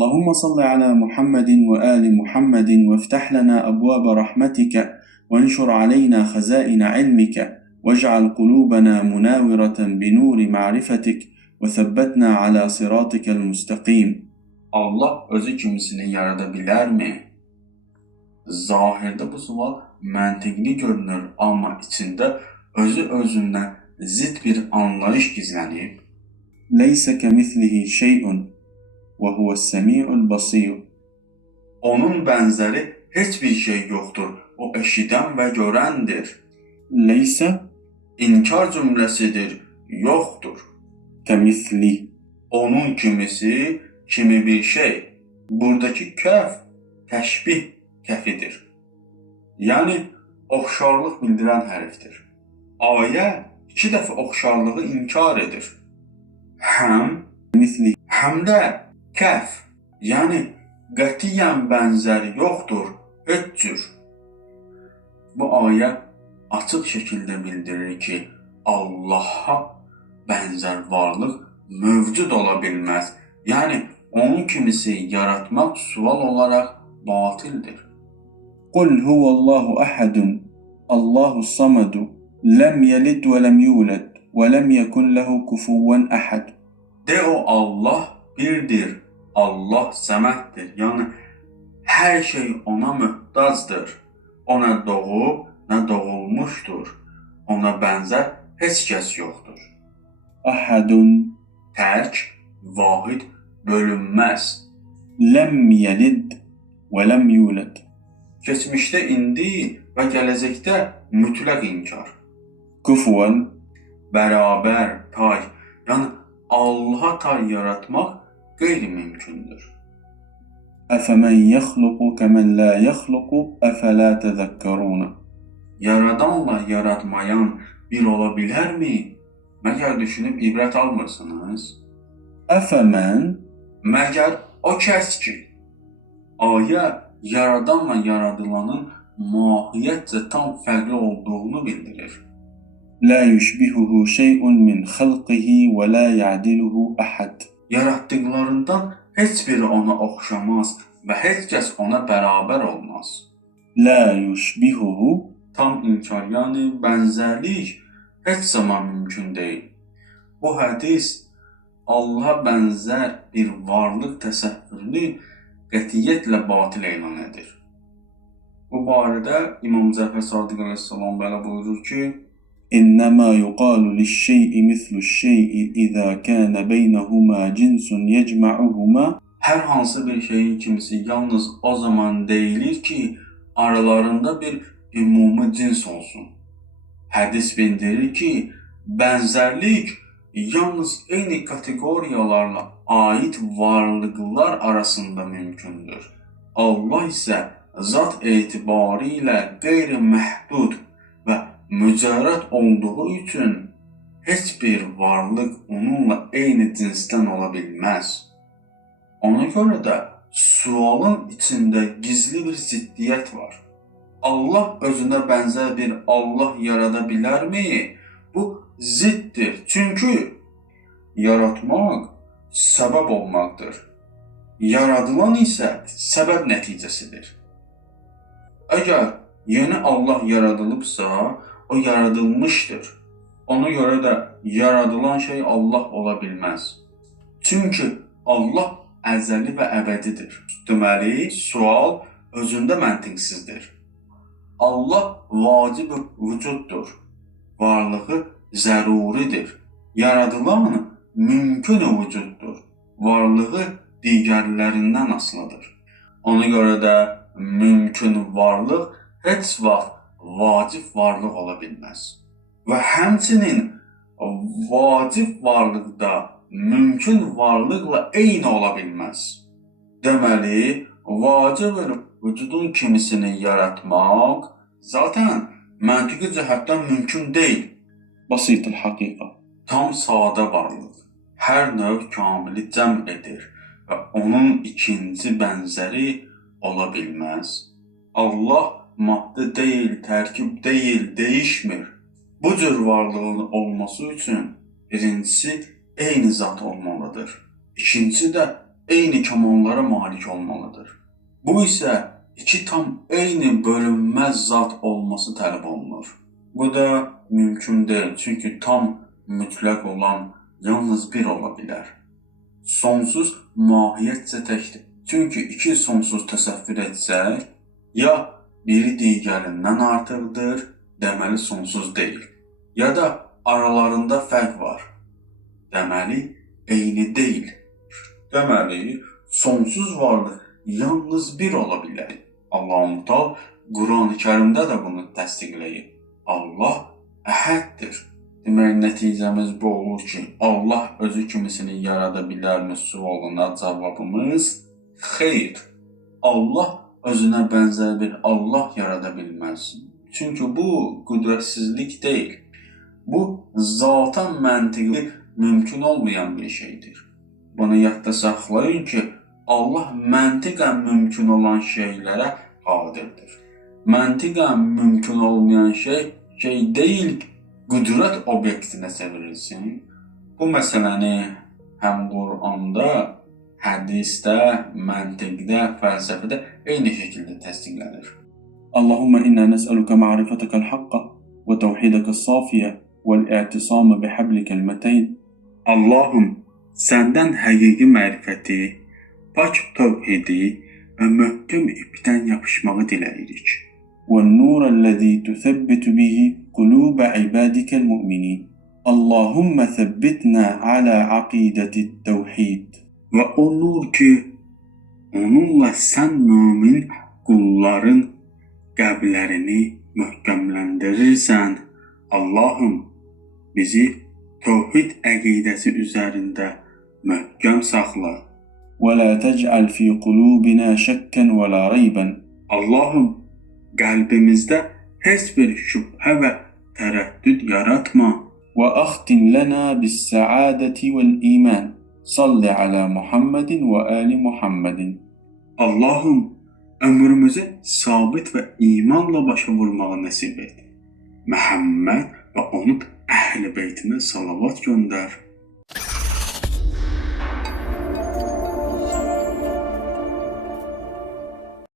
اللهم صل على محمد وآل محمد وافتح لنا أبواب رحمتك وانشر علينا خزائن علمك واجعل قلوبنا مناورة بنور معرفتك وثبتنا على صراطك المستقيم. Allah özü kimisini yarada bilərmi? Zahirdə bu sual məntiqli görünür, amma içində özü özündən zid bir anlayış gizlənib. Leysə kəmislihi şey'un və huvəs-səmi'ul basir. Onun bənzəri heç bir şey yoxdur. O eşidən və görəndir. Leysə inkar cümləsidir, yoxdur. Kəmisli. Onun kimisi, kimi bir şey. Buradakı kəf təşbih kəfidir. Yəni oxşarlıq bildirən hərfdir. Ayə iki dəfə oxşarlığı inkar edir. Həm də kəf, yəni qətiyyən bənzəri yoxdur, heç cür. Bu ayə açıq şəkildə bildirir ki, Allaha bənzər varlıq mövcud ola bilməz. Yəni onun kimisi yaratmaq sual olaraq batildir. Qul huvallahu ahadun, Allahus samadu, lem yelid və lem yulad və lem yekun lehu kufuven ahad. De o Allah birdir, Allah səməddir. Yəni hər şey ona möhtacdır. O nə doğub, nə doğulmuşdur. Ona bənzər heç kəs yoxdur. Ahadun tək, vahid, bölünməz. Lem yelid və lem yulad. Keçmişdə, indi və gələcəkdə mütləq inkar. Kufuven bərabər, tay. Yəni Allaha tay yaratmaq qeyri-mümkündür. Əfəmən yəxluqu kəmən la yəxluqu əfələ təzəkkəruna. Yaradanla yaratmayan bir ola bilərmi? Məgər düşünüb ibrət almırsınız? Əfəmən məgər o kəs ki, ayə yaradanla yaradılanın mahiyyətcə tam fərqli olduğunu bildirir. La yushbihuhu şey'un min xalqihi və la ya'diluhu ahad. Yaratdıqlarından heç biri ona oxşamaz və heç kəs ona bərabər olmaz. La yushbihuhu tam inkar, yəni bənzərlik heç zaman mümkün deyil. Bu hədis Allaha bənzər bir varlıq təsəvvürünü qətiyyətlə batil elan edir. Bu barədə İmam Cəfər Sadiq əleyhissalam belə buyurur ki, İnnəmə yuqalu liş-şey'i misluş-şey'i izə kənə beynəhumə cinsun yecmə'uhumə. Hər hansı bir şeyin kimisi yalnız o zaman deyilir ki, aralarında bir ümumi cins olsun. Hədis bildirir ki, bənzərlik yalnız eyni kateqoriyalarla aid varlıqlar arasında mümkündür. Allah isə zat etibarilə qeyri-məhdud və mücərrəd olduğu üçün heç bir varlıq onunla eyni cinsdən ola bilməz. Ona görə də sualın içində gizli bir ziddiyyət var. Allah özünə bənzər bir Allah yarada bilərmi? Bu ziddir. Çünki yaratmaq səbəb olmaqdır. Yaradılan isə səbəb nəticəsidir. Əgər yeni Allah yaradılıbsa, o yaradılmışdır. Ona görə də yaradılan şey Allah ola bilməz. Çünki Allah əzəli və əbədidir. Deməli, sual özündə məntiqsizdir. Allah vacib vücuddur. Varlığı zəruridir. Yaradılan mümkün vücuddur. Varlığı digərlərindən asılıdır. Ona görə də mümkün varlıq heç vaxt vacib varlıq ola bilməz. Və həmçinin vacib varlıq da mümkün varlıqla eyni ola bilməz. Deməli, vacib vücudun kimisini yaratmaq zaten məntiqi cəhətdən mümkün deyil. Basitul haqiqa. Tam sadə varlıq. Hər növ kamili cəm edir və onun ikinci bənzəri ola bilməz. Allah maddə deyil, tərkib deyil, dəyişmir. Bu cür varlığın olması üçün birincisi eyni zat olmalıdır. İkincisi də eyni kamallara malik olmalıdır. Bu isə iki tam eyni bölünməz zat olması tələb olunur. Bu da mümkün deyil, çünki tam mütləq olan yalnız bir ola bilər. Sonsuz mahiyyətcə təkdir. Çünki iki sonsuz təsəvvür etsək, ya biri digərindən artıqdır, deməli sonsuz deyil. Ya da aralarında fərq var, deməli eyni deyil. Deməli, sonsuz varlıq yalnız bir ola bilər. Allah-u Teala Quran-ı Kərimdə də bunu təsdiqləyir. Allah əhəddir. Demək, nəticəmiz bu olur ki, Allah özü kimisini yarada bilərmi sualına cavabımız xeyr. Allah özünə bənzər bir Allah yarada bilməz. Çünki bu qüdrətsizlik deyil. Bu zatan məntiqi mümkün olmayan bir şeydir. Bunu yadda saxlayın ki, Allah məntiqən mümkün olan şeylərə qadirdir. Məntiqən mümkün olmayan şey deyil, qüdrət obyektinə çevrilsin. Bu məsələni həm Quranda, hədisdə, məntiqdə, fəlsəfədə eyni şəkildə təsdiqlənir. Allahumma inna nes'aluka ma'rifatakal haqqa və tevhidakal safiyə vəl-i'tisam bihablikal matayn. Allahım, səndən həqiqi mərifəti, pak tövhidi və möhkəm ipdən yapışmağı diləyirik. وَالنُّورَ الَّذِي تُثَبِّتُ بِهِ قُلُوبَ عِبَادِكَ الْمُؤْمِنِينَ اللهم ثبتنا على عقيدة التوحيد. Və o nur ki, onunla sən mümin qulların qəlblərini möhkəmləndirirsən. Allahım, bizi tövhid əqidəsi üzərində möhkəm saxla. وَلَا تَجْعَلْ فِي قُلُوبِنَا شَكًّا وَلَا رَيْبًا. Allahım, qəlbimizdə heç bir şübhə və tərəddüd yaratma. وَأَخْتِمْ لَنَا بِالسَّعَادَةِ وَالْإِيمَانِ صَلِّ عَلَى مُحَمَّدٍ وَآلِ مُحَمَّدٍ. Allahım, ömrümüzü sabit və imanla başa vurmağı nəsib et. Məhəmməd və onun əhl-i beytinə salavat göndər.